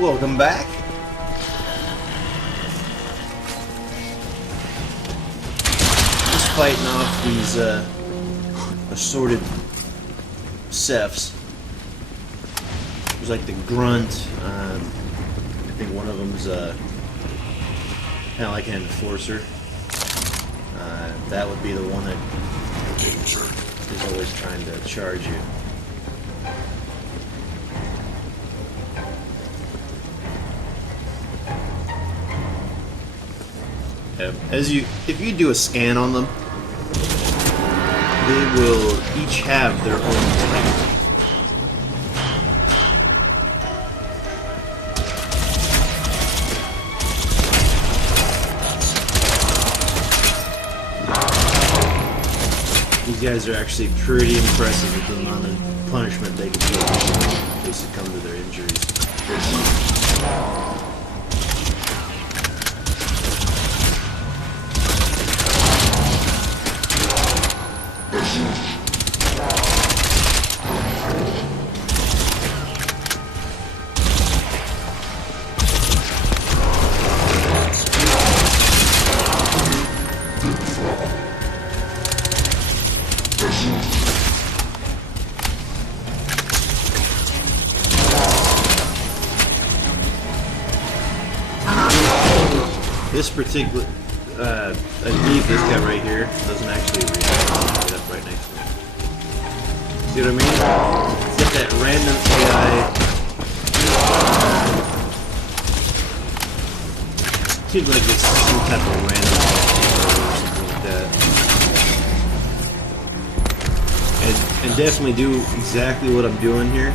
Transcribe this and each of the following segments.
Welcome back. Just fighting off these assorted Cephs. There's like the grunt. I think one of them's kind of like an enforcer. That would be the one that is always trying to charge you. If you do a scan on them, they will each have their own type. These guys are actually pretty impressive with the amount of punishment they can take if they succumb to their injuries. This particular, I believe this guy right here doesn't actually react. Get up right next to him. See what I mean? It's like that random AI. Seems like it's some type of random or something like that. And definitely do exactly what I'm doing here.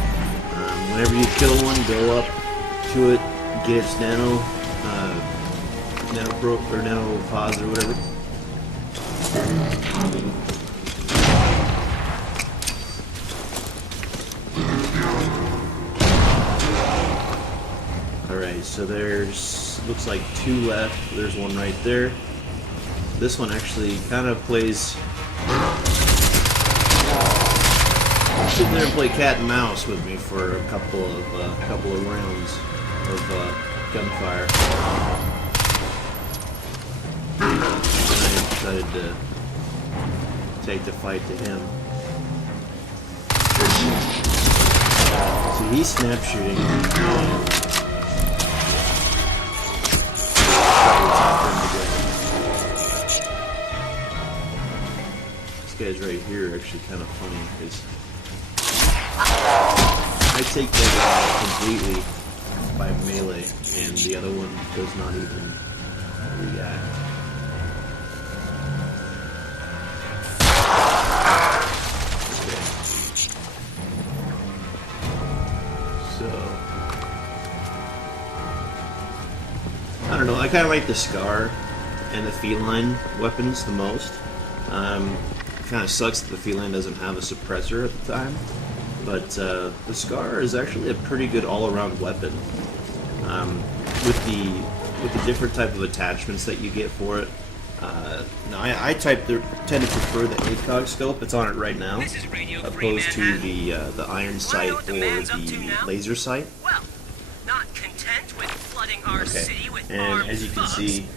Whenever you kill one, go up to it, get its nano pods or whatever. Alright, so there's looks like 2 left. There's one right there. This one actually kind of plays sitting there and play cat and mouse with me for a couple of rounds of gunfire. And I decided to take the fight to him. So he's snap shooting. This guy's right here actually kind of funny because I take that guy completely by melee, and the other one does not even react. I don't know, I kind of like the Scar and the feline weapons the most. It kind of sucks that the feline doesn't have a suppressor at the time, but the Scar is actually a pretty good all-around weapon. With the different type of attachments that you get for it. Now I tend to prefer the ACOG scope. It's on it right now, opposed to the iron sight or the laser sight. Okay, and as you can see,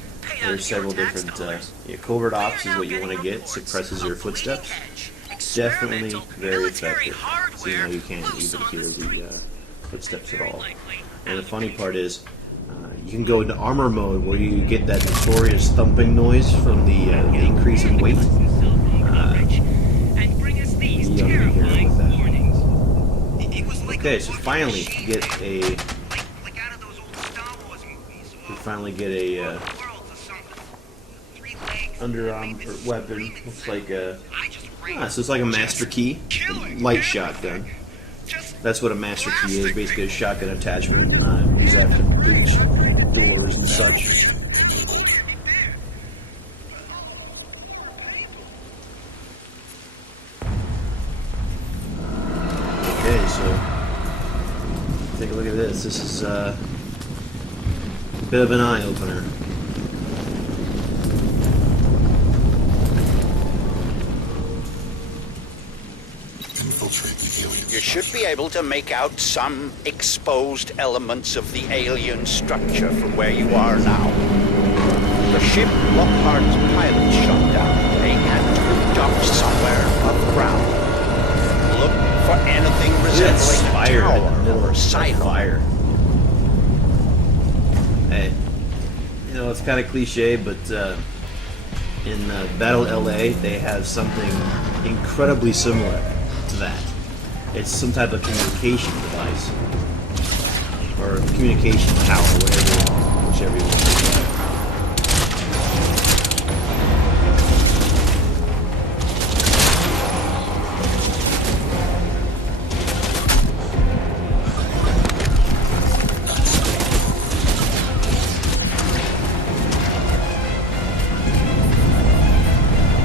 there's several different covert ops is what you want to get. Suppresses your footsteps. Definitely very effective. So you know you can't even hear the footsteps at all. And the funny part is, you can go into armor mode where you get that notorious thumping noise from the increase in weight. Okay, so finally get a underarm weapon. Looks like a so it's like a master key, light shotgun. That's what a master key is, basically a shotgun attachment. Use that to breach doors and such. Okay, so take a look at this. This is a bit of an eye-opener. Infiltrate the alien You should be able to make out some exposed elements of the alien structure from where you are now. The ship Lockhart's pilot shot down. They had to be docked somewhere above ground. Look for anything resembling a tower or silo. Fire. Hey, you know, it's kind of cliche, but in Battle LA, they have something incredibly similar to that. It's some type of communication device, or communication tower, whichever you want to do.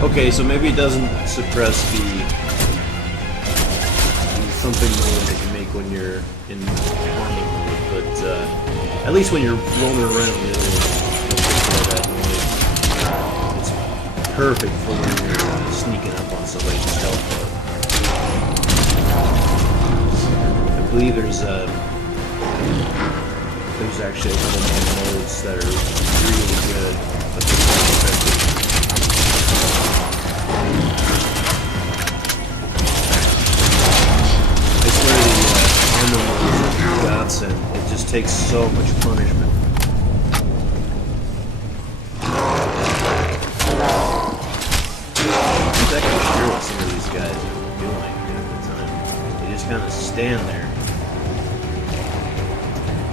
Okay, so maybe it doesn't suppress the something noise that you make when you're in normal mode, but at least when you're roaming around, it'll that noise. It's perfect for when you're sneaking up on somebody in stealth mode. I believe there's actually a couple more modes that are really good, but they're not effective. I swear the armor mode is a godsend. It just takes so much punishment. I'm not actually sure what some of these guys are doing at the time. They just kind of stand there.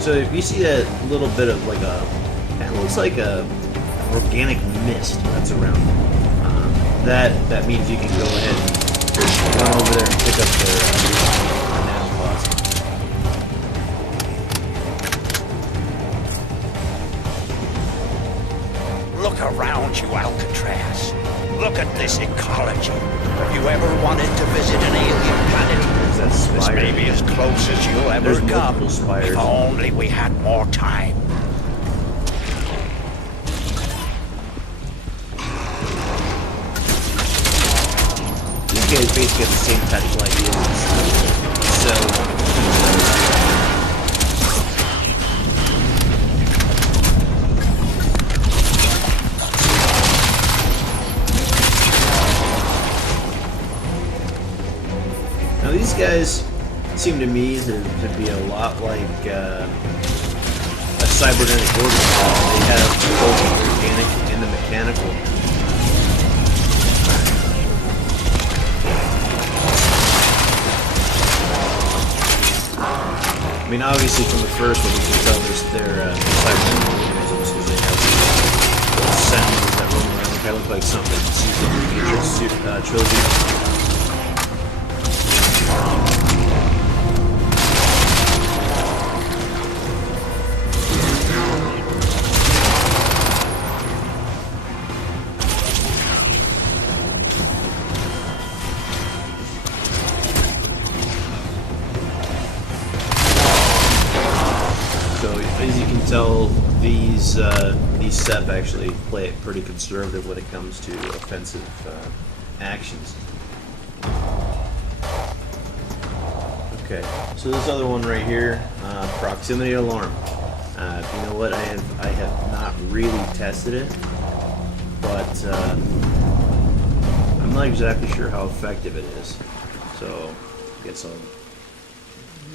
So if you see that little bit of like that looks like an organic mist that's around them. That means you can go ahead and run over there and pick up their nanobots. Look around you, Alcatraz. Look at this ecology. Have you ever wanted to visit an alien planet? This may be as close as you'll ever come. If only we had more time. These guys basically have the same tactical ideas. So now these guys seem to me to be a lot like a cybernetic organism. They have both the organic and the mechanical. I mean, obviously from the first one you can tell they're cybernetic organisms because they have little sounds that roam around. They kind of look like something used in the Matrix trilogy. As you can tell, these SEP actually play it pretty conservative when it comes to offensive actions. Okay, so this other one right here, proximity alarm. You know what? I have not really tested it, but I'm not exactly sure how effective it is. So I guess I'll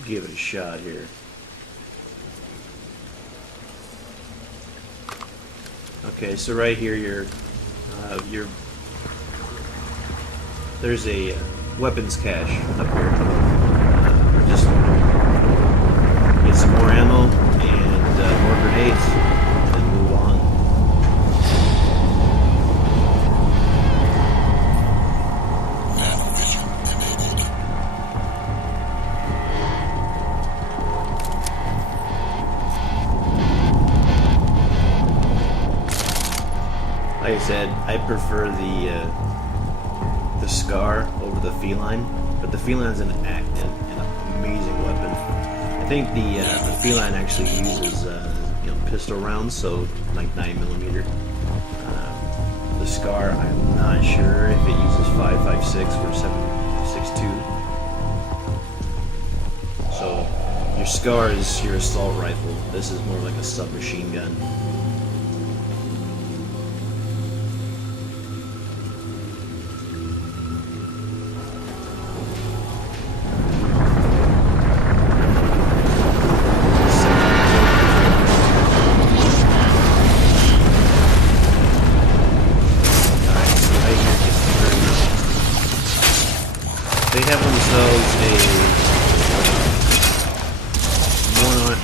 give it a shot here. Okay, so right here, there's a weapons cache up here. Just get some more ammo and more grenades, and move on. Like I said, I prefer the Scar over the Feline, but the Feline's an amazing weapon. I think the Feline actually uses pistol rounds, so like 9mm. The Scar, I'm not sure if it uses 5.56 or 7.62. Your Scar is your assault rifle. This is more like a submachine gun. They have themselves a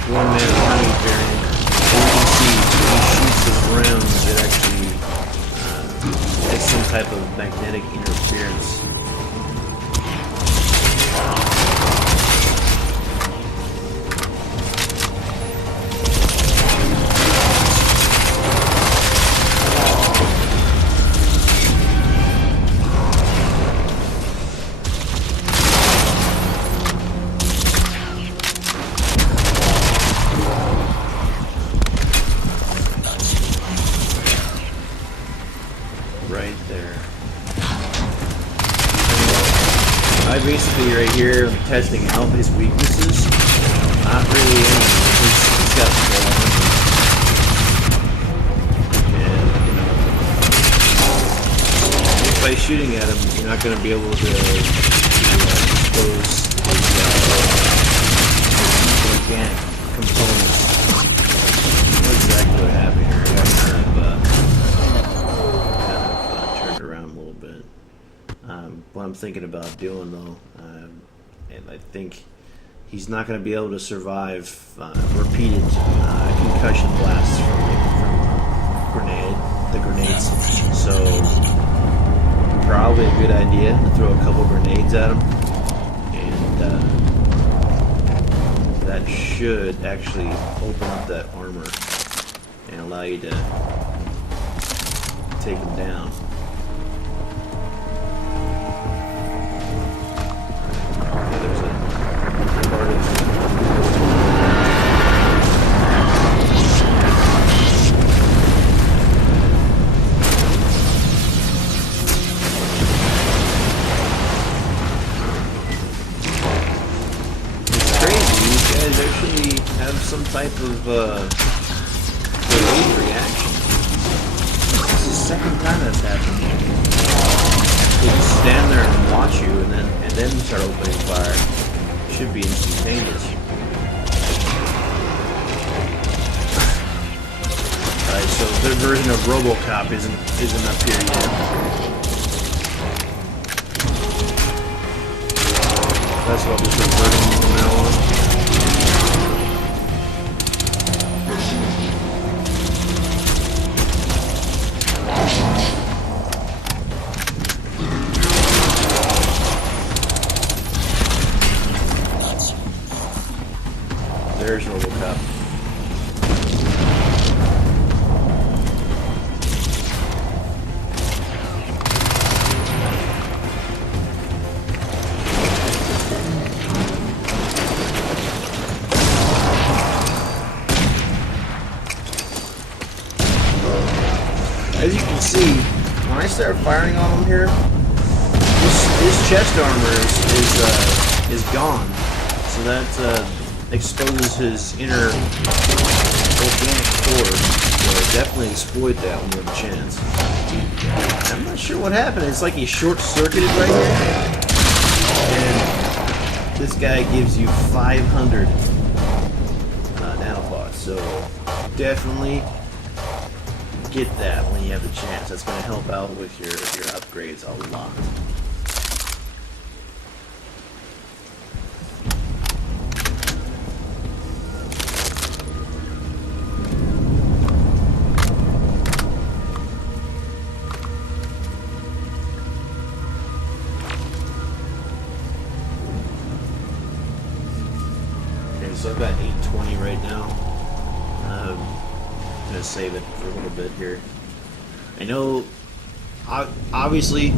one-man army variant. And you can see when he shoots his rounds, it actually has some type of magnetic interference. Right there. I basically right here am testing out his weaknesses. Not really any. He's got full armor. And, you know, just by shooting at him, you're not going to be able to expose his organic components. Not exactly what happened here. I got turned around a little bit. What I'm thinking about doing though, and I think he's not going to be able to survive repeated concussion blasts from the grenades. So probably a good idea to throw a couple grenades at him, and that should actually open up that armor and allow you to take him down. There's a part of it's crazy. These guys actually have some type of delayed reaction. This is the second time that's happened. They just stand there and watch you, and then start opening fire. It should be instantaneous. Alright, so their version of RoboCop isn't up here yet. That's what I'll just reverting from now on. There's RoboCop. As you can see, when I start firing on him here, his chest armor is gone. So that exposes his inner organic core. So definitely exploit that when you have a chance. I'm not sure what happened. It's like he short-circuited right here. And this guy gives you 500 nanobots. So definitely get that when you have the chance. That's going to help out with your upgrades a lot. So I've got 820 right now. I'm gonna save it for a little bit here. I know, obviously,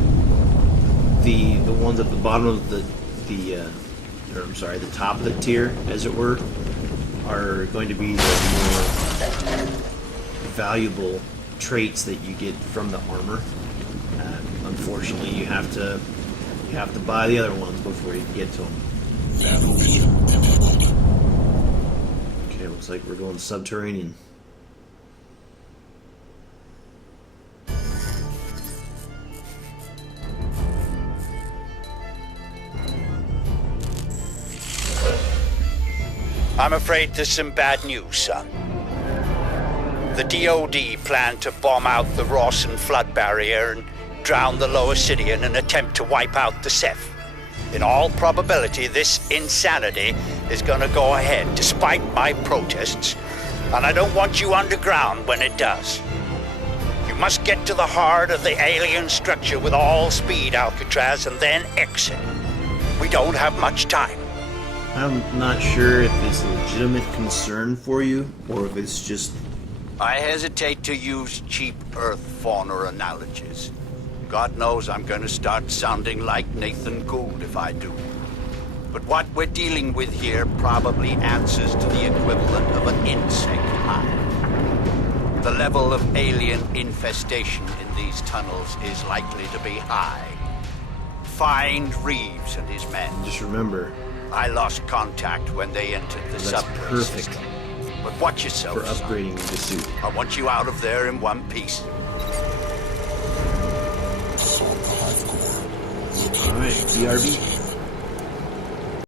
the ones at the bottom of the top of the tier, as it were, are going to be the more valuable traits that you get from the armor. Unfortunately, you have to buy the other ones before you can get to them. Looks like we're going subterranean. I'm afraid there's some bad news, son. The DOD plan to bomb out the Rawson flood barrier and drown the lower city in an attempt to wipe out the Ceph. In all probability, this insanity is going to go ahead, despite my protests, and I don't want you underground when it does. You must get to the heart of the alien structure with all speed, Alcatraz, and then exit. We don't have much time. I'm not sure if it's a legitimate concern for you, or if it's just... I hesitate to use cheap Earth fauna analogies. God knows I'm going to start sounding like Nathan Gould if I do. But what we're dealing with here probably answers to the equivalent of an insect hive. The level of alien infestation in these tunnels is likely to be high. Find Reeves and his men. Just remember... I lost contact when they entered the That's subway perfect system. But watch yourself, for upgrading the suit. I want you out of there in one piece. Alright, BRB.